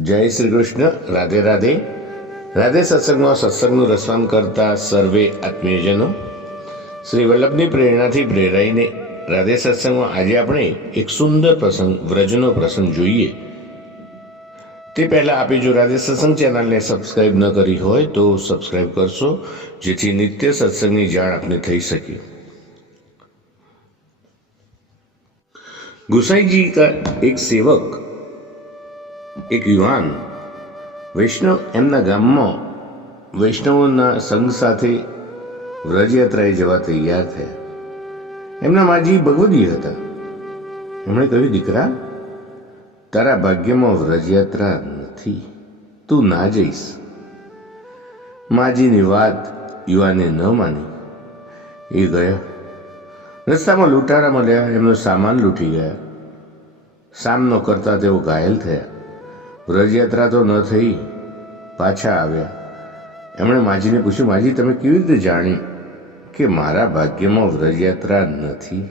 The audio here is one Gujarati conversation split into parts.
જય શ્રી કૃષ્ણ. રાધે રાધે. રાધે સત્સંગમાં સત્સંગનું રસવાન કરતા સર્વે આત્મીયજનો. શ્રી વલ્લભની પ્રેરણાથી પ્રેરાઈને રાધે સત્સંગમાં આજે આપણે એક સુંદર પ્રસંગ, વ્રજનો પ્રસંગ જોઈએ. તે પહેલાં આપે જો રાધે સત્સંગ ચેનલને સબસ્ક્રાઈબ ન કરી હોય તો સબસ્ક્રાઈબ કરશો, જેથી નિત્ય સત્સંગની જાણ આપને થઈ શકે. ગુસાઈજી કા એક સેવક એક યુવાન, વૈષ્ણવ એમના ગામમાં વૈષ્ણવોના સંઘ સાથે વ્રજયાત્રાએ જવા તૈયાર થયા. એમના માજી ભગવદી હતા. એમણે કહ્યું, દીકરા, તારા ભાગ્યમાં વ્રજયાત્રા નથી. તું ના જઈશ. માજીની વાત યુવાને ન માની. એ ગયા. રસ્તામાં લૂંટારા મળ્યા એમનો સામાન લૂંટી ગયા. સામનો કરતા તેઓ ઘાયલ થયા. વ્રજયાત્રા તો ન થઈ, પાછા આવ્યા. એમણે માજીને પૂછ્યું, માજી, તમે કેવી રીતે જાણી કે મારા ભાગ્યમાં વ્રજયાત્રા નથી?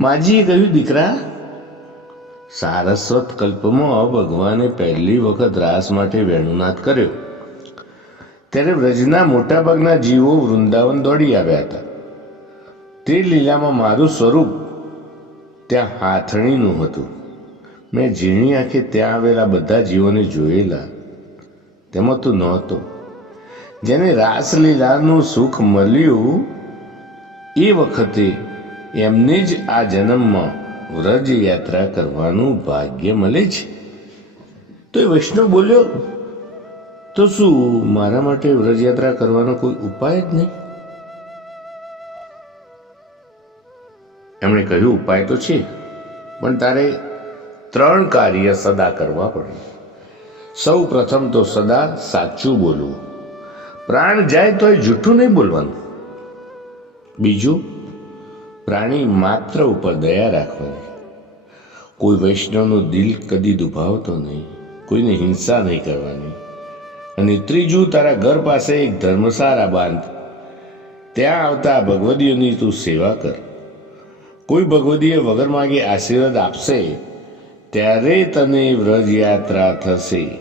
માજીએ કહ્યું, દીકરા, સારસ્વત કલ્પમાં ભગવાને પહેલી વખત રાસ માટે વેણુનાથ કર્યો. ત્યારે વ્રજના મોટાભાગના જીવો વૃંદાવન દોડી આવ્યા હતા. તે લીલામાં મારું સ્વરૂપ ત્યાં હાથણીનું હતું. મેં ઝીણી આંખે ત્યાં આવેલા બધા જીવોને જોયેલા. તેમાં તું નહોતો. જેને રાસલીલાનું સુખ મળ્યું, એ વખતે એમને જ આ જન્મમાં વ્રજ યાત્રા કરવાનું ભાગ્ય મળે છે. તો એ વૈષ્ણવ બોલ્યો, તો શું મારા માટે વ્રજયાત્રા કરવાનો કોઈ ઉપાય જ નહીં? એમણે કહ્યું, ઉપાય તો છે, પણ તારે ત્રણ કાર્ય સદા કરવા પડે. સૌ પ્રથમ તો સદા સાચું બોલવું. પ્રાણ જાય તો એ જૂઠું નહીં બોલવાનું. બીજું, પ્રાણી માત્ર ઉપર દયા રાખવાની. કોઈ વૈષ્ણવનું દિલ કદી દુભાવતો નહીં, કોઈને હિંસા નહીં કરવાની. અને ત્રીજું, તારા ઘર પાસે એક ધર્મશાળા બાંધ. ત્યાં આવતા ભગવદીઓની તું સેવા કર. કોઈ ભગવદીએ વગર માગે આશીર્વાદ આપશે ત્યારે તને વ્રજ યાત્રા થશે.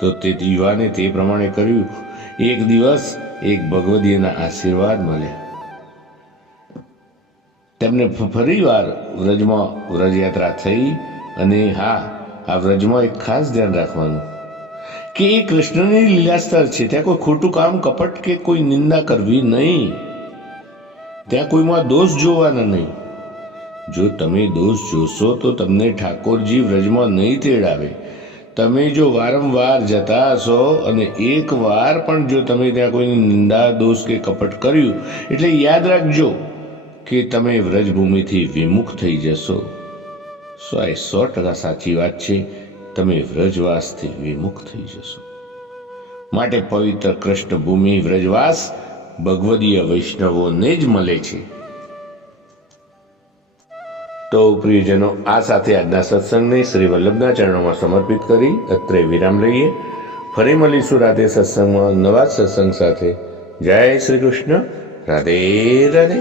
તો તે યુવાને તે પ્રમાણે કર્યું. એક દિવસ એક ભગવદીયના આશીર્વાદ મળ્યા. તેમને ફરીવાર વ્રજમાં વ્રજયાત્રા થઈ અને હા, આ વ્રજમાં એક ખાસ ધ્યાન રાખવાનું. કે એ કૃષ્ણની લીલાસ્તર છે, ત્યાં કોઈ ખોટું કામ, કપટ કે કોઈ નિંદા કરવી નહીં. ત્યાં કોઈમાં દોષ જોવાના નહીં. જો તમે દોષ જોશો તો તમને ઠાકોરજી વ્રજમાં નહીં તેડાવે. તમે જો વારંવાર જતા હશો અને એક વાર પણ જો તમે ત્યાં કોઈની નિંદા, દોષ કે કપટ કર્યું, એટલે યાદ રાખજો કે તમે વ્રજભૂમિથી વિમુખ થઈ જશો. સો એ સો ટકા સાચી વાત છે, તમે વ્રજવાસથી વિમુખ થઈ જશો. માટે પવિત્ર કૃષ્ણ ભૂમિ વ્રજવાસ ભગવદીય વૈષ્ણવોને જ મળે છે. તો પ્રિયજનો, આ સાથે આજના સત્સંગને શ્રી વલ્લભના ચરણોમાં સમર્પિત કરી અત્રે વિરામ લઈએ. ફરી મળીશું રાધે સત્સંગમાં નવા સત્સંગ સાથે. જય શ્રી કૃષ્ણ. રાધે રાધે.